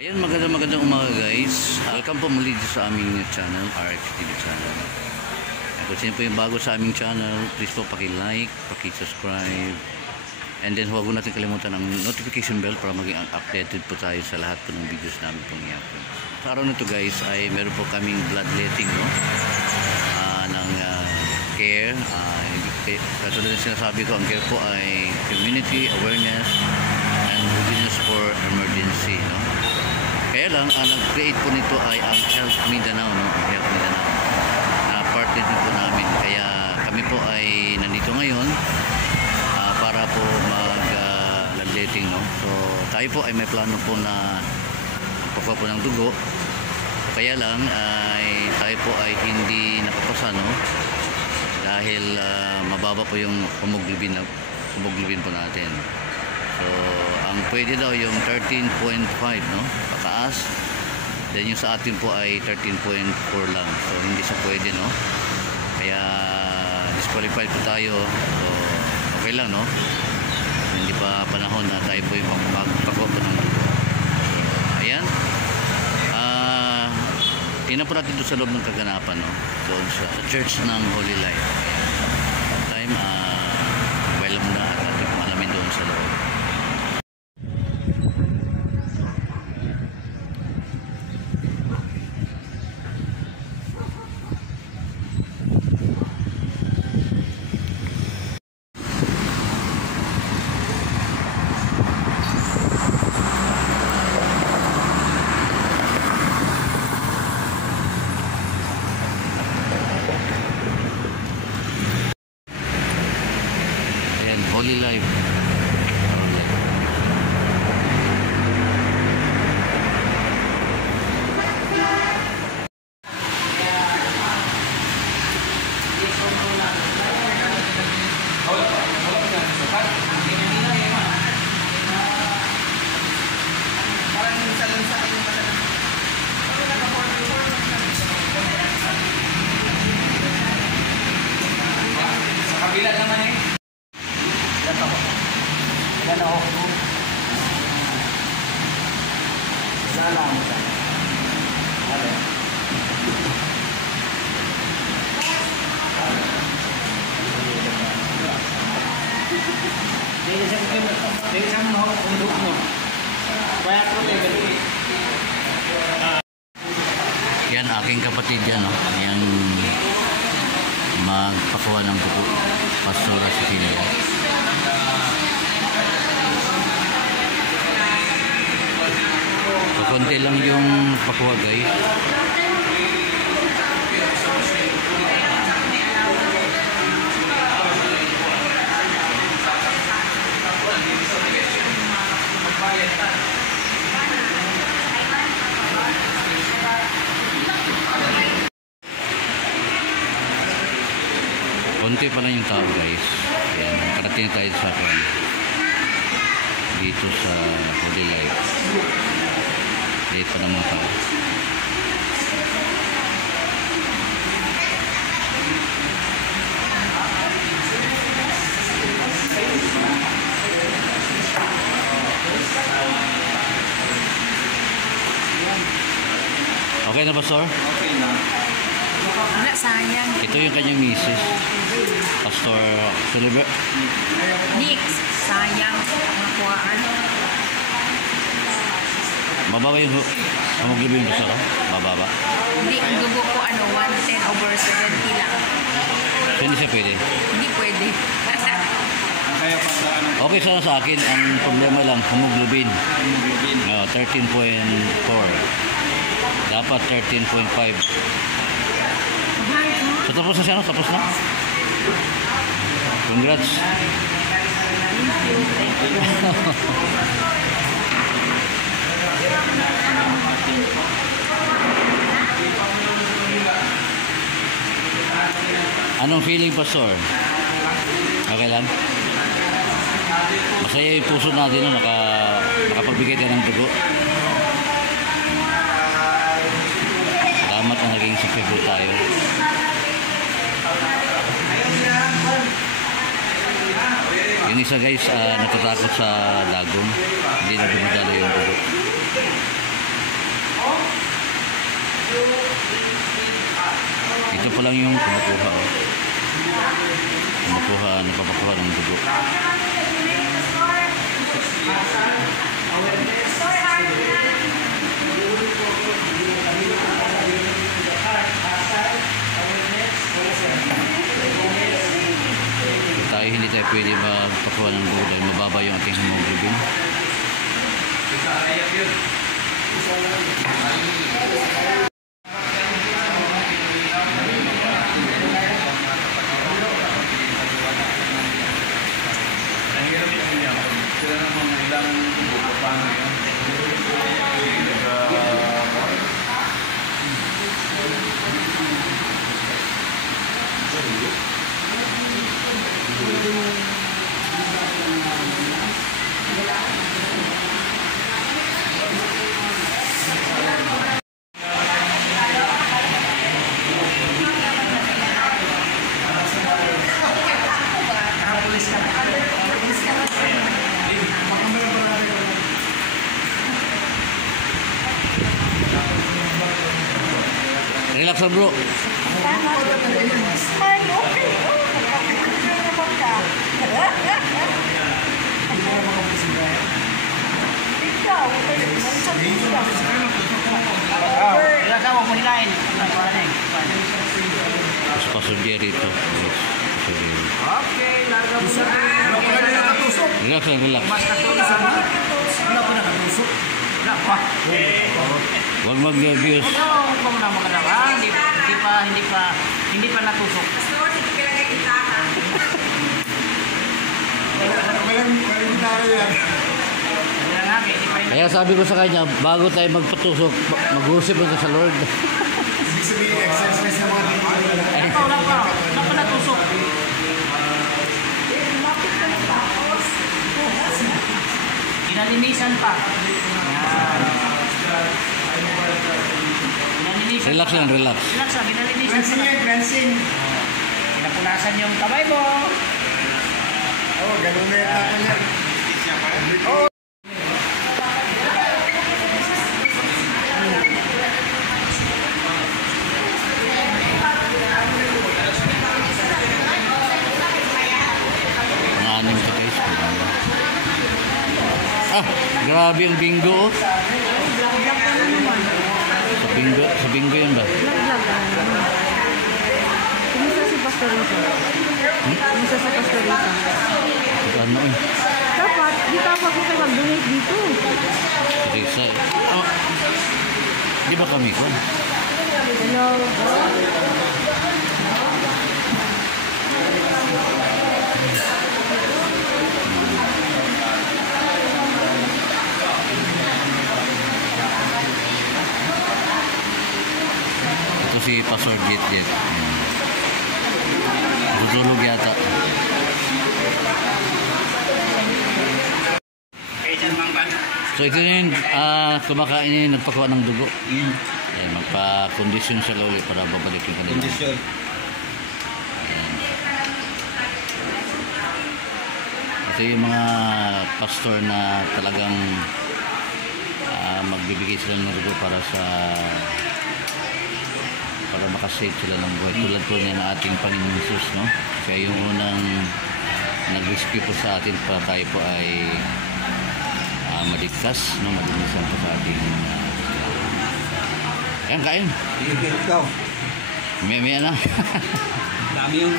Ayan, magandang umaga guys. Welcome po muli sa aming channel, RXTV channel. Kung sino po yung bago sa aming channel, please po paki-like, paki-subscribe. And then huwag natin kalimutan ang notification bell para maging updated po tayo sa lahat po ng videos namin pong i-upload. Sa araw nito guys ay meron po kaming bloodletting ng care. Katulad ng sinasabi ko, ang care po ay community awareness and readiness for emergency. Kaya lang, nag-create po nito ay ang Health Mindanao, Health Mindanao, na partner din po namin. Kaya kami po ay nandito ngayon para po mag-bloodletting, So tayo po ay may plano po na pagkuha po ng dugo. Kaya lang ay tayo po ay hindi napapasa, dahil mababa po yung hemoglobin po natin. So ang pwede daw yung 13.5, pataas. Then yung sa atin po ay 13.4 lang. So hindi siya pwede, Kaya disqualified po tayo. So okay lang, Hindi pa panahon na tayo po yung magpakuha po ng dugo. Ayan. Tingnan po natin doon sa loob ng kaganapan, doon sa Church ng Holy Life. Time, welcome na at ating alamin doon sa loob. Holy Life. Kabila naman Wala ako. Wala mo sa Wala. Dili sa mo undok mo. Kaya ko Yan aking kapatid yan, Yang magpakuha ng dugo, Pastora Cecilia. So, konti lang yung pakuha guys. Konti pa lang yung tao guys. Ayan, karating tayo sa akin dito sa Holy Life. Dito pa ng mga tao. Okay na ba, sir? Okay na. Wala, sayang. Ito yung kanyang misis, Pastor Silver. Nix, sayang. Makuhaan. Mababa yung hemoglobin mo, sir? Mababa? Hindi, ang dugo ko 110/70 lang. So hindi siya pwede? Hindi pwede. Kaya pa sa Okay sana sa akin, ang problema lang, hemoglobin. 13.4. Dapat 13.5. So tapos na siya, Tapos na? Congrats. Anong feeling, Pastor? Okay lang? Masaya yung puso natin na nakapagbigay tayo ng dugo. Salamat na naging successful tayo. Yung isa guys, natatakot sa dagong. Hindi na dumadalo yung dugo. Ito pa lang yung kumukuha. Oh. Kumukuha, nagpapakuha ng dugo. Hindi tayo pwede magpakuha ng dugo dahil mababa yung ating hemoglobin. Relax lang bro. Pastor Jerry ito. Okay, larga mo sa Relax lang, relax. Wala ko nakatusok. Wala pa. Huwag mag-abuse. Huwag mo na makalawa. Hindi pa natusok. Kaya sabi ko sa kanya, bago tayo magpatusok, mag-usip mo sa Lord. Ibig sabihin, exercise na mga Wala pa natusok. Inalinisan pa. Relax lang, relax. Relax lang, inalinisan pa. Cleansing. Pinapunasan yung kamay mo. Oh, ganun na yung ako niya. Oh. Anim sa guys. Ah, grabe yung bingo. Sa bingo yun ba? Kumusta si Pastor Rita? Kumusta si Pastor Rita? Ano eh? Dapat, di tawag ko kayo mag-donate dito. Risa eh. Oh, di ba kami ko? Hello? Ito si Pastor Jet. Tutulog yata. So ito yun, kumakain yun, nagpakuha ng dugo. Ayan, magpa-kondisyon siya ulit para babalik yung kanila. Kondisyon. Ayan. Ito yung mga pastor na talagang magbibigay sila ng dugo para makasave sila ng buhay. Tulad po niya ng ating Panginoon Jesus, no? Kaya yung unang nag-rescue po sa atin para tayo po ay maligtas, no? Malinisan po sa ating ayan, kain. Ikaw. May na. Dami yung